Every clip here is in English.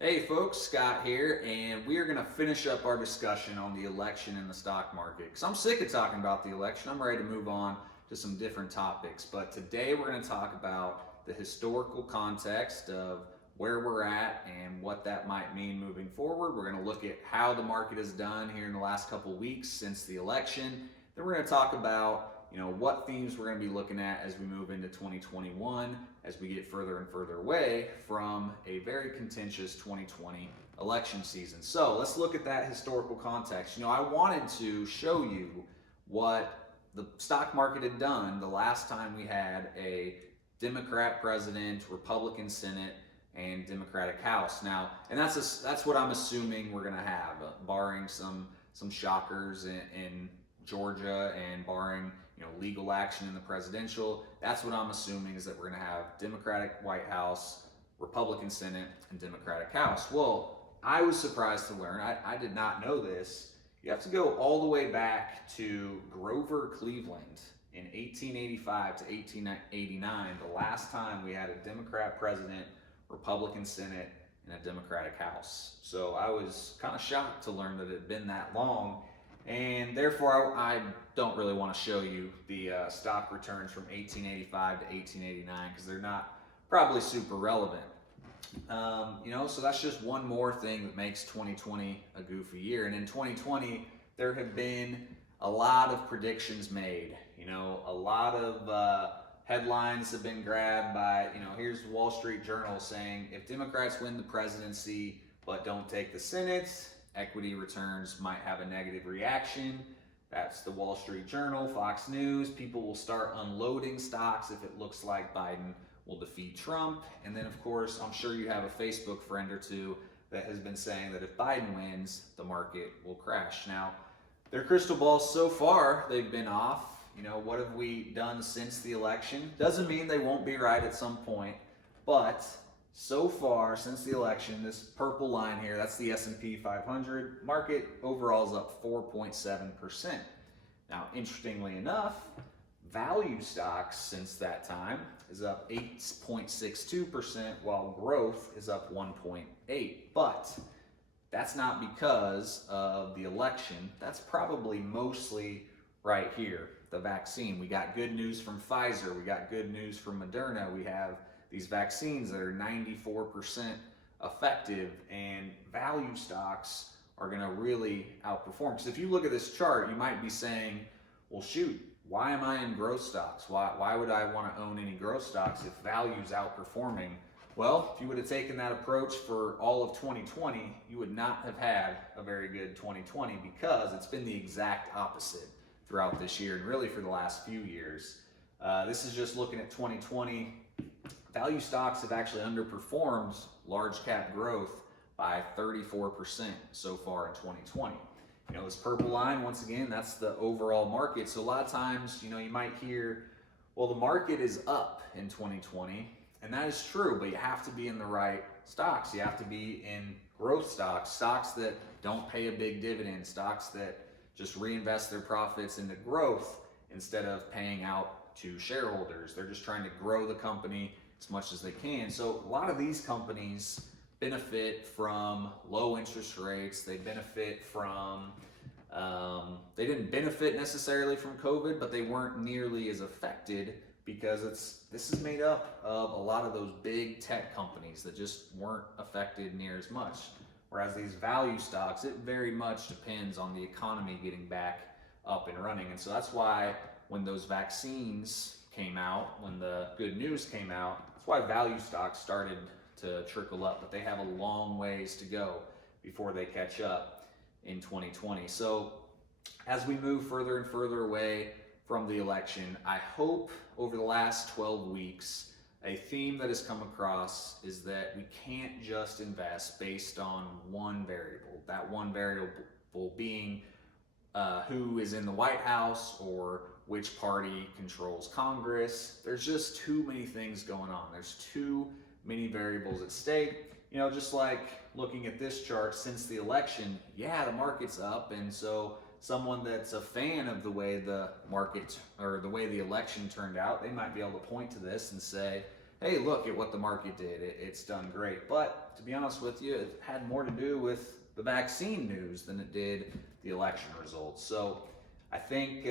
Hey folks, Scott here, and we are going to finish up our discussion on the election and the stock market. Because I'm sick of talking about the election, I'm ready to move on to some different topics. But today we're going to talk about the historical context of where we're at and what that might mean moving forward. We're going to look at how the market has done here in the last couple of weeks since the election. Then we're going to talk about what themes we're going to be looking at as we move into 2021, as we get further and further away from a very contentious 2020 election season. So let's look at that historical context. I wanted to show you what the stock market had done the last time we had a Democrat president, Republican Senate, and Democratic House. Now, and that's what I'm assuming we're going to have, barring some shockers in Georgia and barring legal action in the presidential. That's what I'm assuming, is that we're going to have Democratic White House, Republican Senate, and Democratic House. Well, I was surprised to learn, I did not know this. You have to go all the way back to Grover Cleveland in 1885 to 1889, the last time we had a Democrat president, Republican Senate, and a Democratic House. So I was kind of shocked to learn that it had been that long, and therefore I don't really want to show you the stock returns from 1885 to 1889 because they're not probably super relevant. So that's just one more thing that makes 2020 a goofy year. And in 2020, there have been a lot of predictions made. A lot of headlines have been grabbed by, here's the Wall Street Journal saying if Democrats win the presidency but don't take the Senate, equity returns might have a negative reaction. That's the Wall Street Journal, Fox News. People will start unloading stocks if it looks like Biden will defeat Trump. And then, of course, I'm sure you have a Facebook friend or two that has been saying that if Biden wins, the market will crash. Now, their crystal balls so far, they've been off. What have we done since the election? Doesn't mean they won't be right at some point, but so far since the election, this purple line here, that's the S&P 500. Market overall is up 4.7%. Now, interestingly enough, value stocks since that time is up 8.62%, while growth is up 1.8%. But that's not because of the election. That's probably mostly right here, the vaccine. We got good news from Pfizer. We got good news from Moderna. We have these vaccines that are 94% effective, and value stocks are going to really outperform. Because if you look at this chart, you might be saying, well, shoot, why am I in growth stocks? Why would I want to own any growth stocks if value's outperforming? Well, if you would have taken that approach for all of 2020, you would not have had a very good 2020, because it's been the exact opposite throughout this year and really for the last few years. This is just looking at 2020. Value stocks have actually underperformed large cap growth by 34% so far in 2020. This purple line, once again, that's the overall market. So a lot of times, you might hear, well, the market is up in 2020, and that is true, but you have to be in the right stocks. You have to be in growth stocks, stocks that don't pay a big dividend, stocks that just reinvest their profits into growth instead of paying out to shareholders. They're just trying to grow the company as much as they can. So a lot of these companies benefit from low interest rates. They benefit from, they didn't benefit necessarily from COVID, but they weren't nearly as affected because this is made up of a lot of those big tech companies that just weren't affected near as much. Whereas these value stocks, it very much depends on the economy getting back up and running. And so that's why when those vaccines came out, when the good news came out, that's why value stocks started to trickle up, but they have a long ways to go before they catch up in 2020. So as we move further and further away from the election, I hope over the last 12 weeks, a theme that has come across is that we can't just invest based on one variable. That one variable being who is in the White House or which party controls Congress. There's just too many things going on. There's too many variables at stake. Just like looking at this chart since the election, yeah, the market's up, and so someone that's a fan of the way the market or the way the election turned out, they might be able to point to this and say, hey, look at what the market did. It's done great. But to be honest with you, it had more to do with the vaccine news than it did the election results. So I think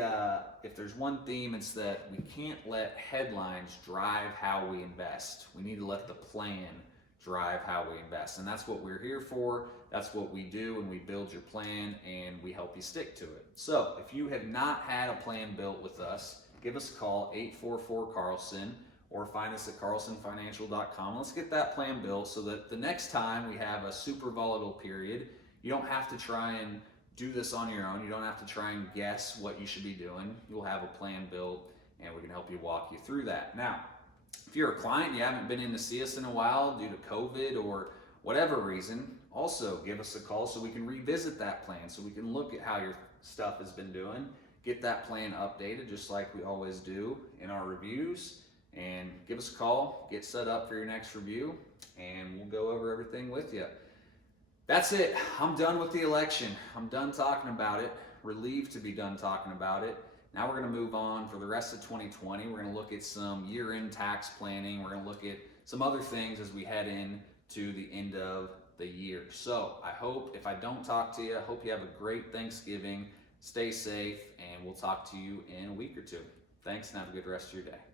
if there's one theme, it's that we can't let headlines drive how we invest. We need to let the plan drive how we invest. And that's what we're here for. That's what we do, and we build your plan and we help you stick to it. So if you have not had a plan built with us, give us a call, 844-CARLSON, or find us at carlsonfinancial.com. Let's get that plan built so that the next time we have a super volatile period, you don't have to try and do this on your own. You don't have to try and guess what you should be doing. You'll have a plan built, and we can help you walk you through that. Now, if you're a client and you haven't been in to see us in a while due to COVID or whatever reason, also give us a call so we can revisit that plan, so we can look at how your stuff has been doing, get that plan updated just like we always do in our reviews, and give us a call, get set up for your next review, and we'll go over everything with you. That's it. I'm done with the election. I'm done talking about it. Relieved to be done talking about it. Now we're going to move on for the rest of 2020. We're going to look at some year-end tax planning. We're going to look at some other things as we head into the end of the year. So I hope, if I don't talk to you, I hope you have a great Thanksgiving. Stay safe, and we'll talk to you in a week or two. Thanks, and have a good rest of your day.